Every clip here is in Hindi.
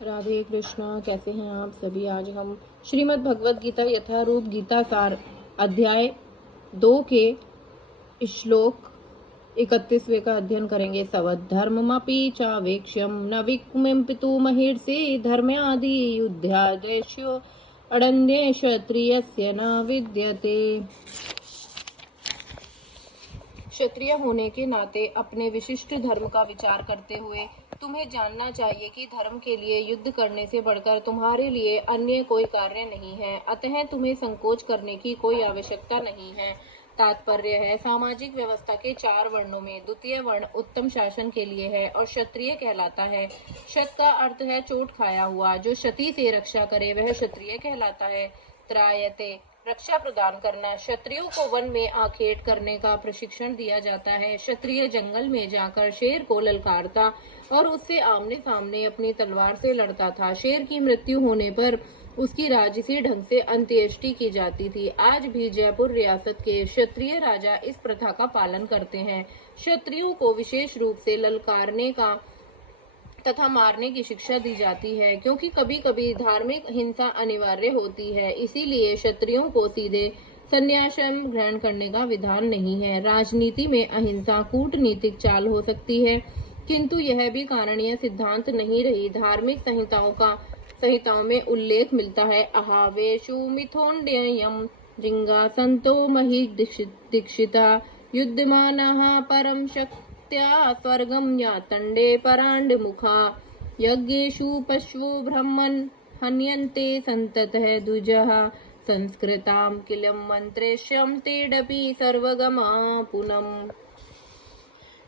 राधे कृष्णा। कैसे हैं आप सभी। आज हम श्रीमद् भगवद गीता यथारूप गीता सार अध्याय 2 के श्लोक 31वें का अध्ययन करेंगे। सवद्धर्ममपि चावेक्ष्यं न विक्मिंपितु महीर्षि धर्म्यादि युद्धादेश्यो अडन्ये क्षत्रियस्य न विद्यते। क्षत्रिय होने के नाते अपने विशिष्ट धर्म का विचार करते हुए तुम्हें जानना चाहिए कि धर्म के लिए युद्ध करने से बढ़कर तुम्हारे लिए अन्य कोई कार्य नहीं है, अतः तुम्हें संकोच करने की कोई आवश्यकता नहीं है। तात्पर्य है, सामाजिक व्यवस्था के 4 वर्णों में द्वितीय वर्ण उत्तम शासन के लिए है और क्षत्रिय कहलाता है। क्षत का अर्थ है चोट खाया हुआ, जो क्षति से रक्षा करे वह क्षत्रिय कहलाता है। त्रायते रक्षा प्रदान करना। क्षत्रियों को वन में आखेट करने का प्रशिक्षण दिया जाता है। क्षत्रिय जंगल में जाकर शेर को ललकारता और उससे आमने सामने अपनी तलवार से लड़ता था। शेर की मृत्यु होने पर उसकी राजसी ढंग से अंत्येष्टि की जाती थी। आज भी जयपुर रियासत के क्षत्रिय राजा इस प्रथा का पालन करते हैं। क्षत्रियों को विशेष रूप से ललकारने का तथा मारने की शिक्षा दी जाती है, क्योंकि कभी कभी धार्मिक हिंसा अनिवार्य होती है। इसीलिए क्षत्रियों को सीधे संन्यासाश्रम ग्रहण करने का विधान नहीं है। राजनीति में अहिंसा कूटनीतिक चाल हो सकती है, किंतु यह भी कारणीय सिद्धांत नहीं रही। धार्मिक संहिताओं में उल्लेख मिलता है। अहावेशु मिथोंड्ययम जिंगा संतो महि दीक्षिता युद्धमानः परम शक्त्या स्वर्गम यातंडे परांड मुखा यज्ञेषु पशु ब्रह्मन् हन्यन्ते संततः द्विजः संस्कृताम किलम मंत्रेश्यम तेडपि सर्वगमा पुनम।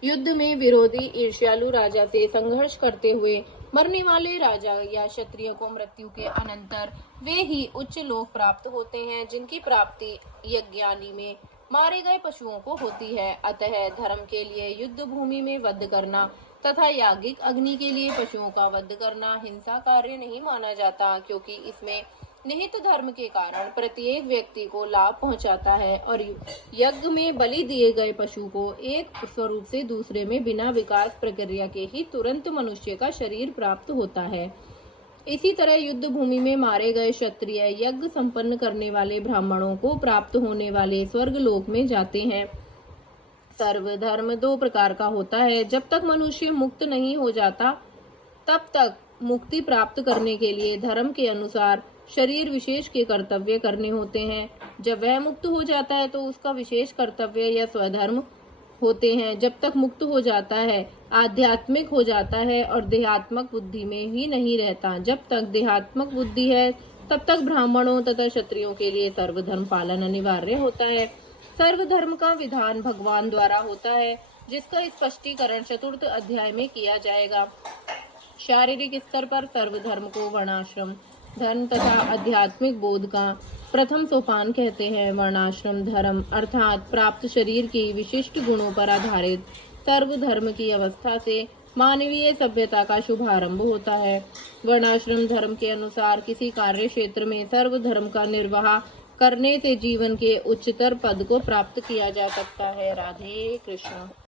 युद्ध में विरोधी ईर्ष्यालु राजा से संघर्ष करते हुए मरने वाले राजा या क्षत्रिय को मृत्यु के अनंतर वे ही उच्च लोक प्राप्त होते हैं, जिनकी प्राप्ति यज्ञादि में मारे गए पशुओं को होती है। अतः धर्म के लिए युद्ध भूमि में वध करना तथा याज्ञिक अग्नि के लिए पशुओं का वध करना हिंसा कार्य नहीं माना जाता, क्योंकि इसमें निहित धर्म के कारण प्रत्येक व्यक्ति को लाभ पहुंचाता है और यज्ञ में बलि दिए गए पशु को एक स्वरूप से दूसरे में बिना विकास प्रक्रिया के ही तुरंत मनुष्य का शरीर प्राप्त होता है। इसी तरह युद्ध भूमि में मारे गए क्षत्रिय यज्ञ संपन्न करने वाले ब्राह्मणों को प्राप्त होने वाले स्वर्ग लोक में जाते हैं। सर्वधर्म 2 प्रकार का होता है। जब तक मनुष्य मुक्त नहीं हो जाता तब तक मुक्ति प्राप्त करने के लिए धर्म के अनुसार शरीर विशेष के कर्तव्य करने होते हैं। जब वह मुक्त हो जाता है तो उसका विशेष कर्तव्य या स्वधर्म होते हैं। जब तक मुक्त हो जाता है आध्यात्मिक हो जाता है और देहात्मक बुद्धि में ही नहीं रहता। जब तक देहात्मक बुद्धि है तब तक ब्राह्मणों तथा क्षत्रियों के लिए सर्वधर्म पालन अनिवार्य होता है। सर्वधर्म का विधान भगवान द्वारा होता है, जिसका स्पष्टीकरण 4th अध्याय में किया जाएगा। शारीरिक स्तर पर सर्वधर्म को वर्णाश्रम धर्म तथा आध्यात्मिक बोध का प्रथम सोपान कहते हैं। वर्णाश्रम धर्म अर्थात प्राप्त शरीर की विशिष्ट गुणों पर आधारित सर्वधर्म की अवस्था से मानवीय सभ्यता का शुभारंभ होता है। वर्णाश्रम धर्म के अनुसार किसी कार्य क्षेत्र में सर्वधर्म का निर्वाह करने से जीवन के उच्चतर पद को प्राप्त किया जा सकता है। राधे कृष्ण।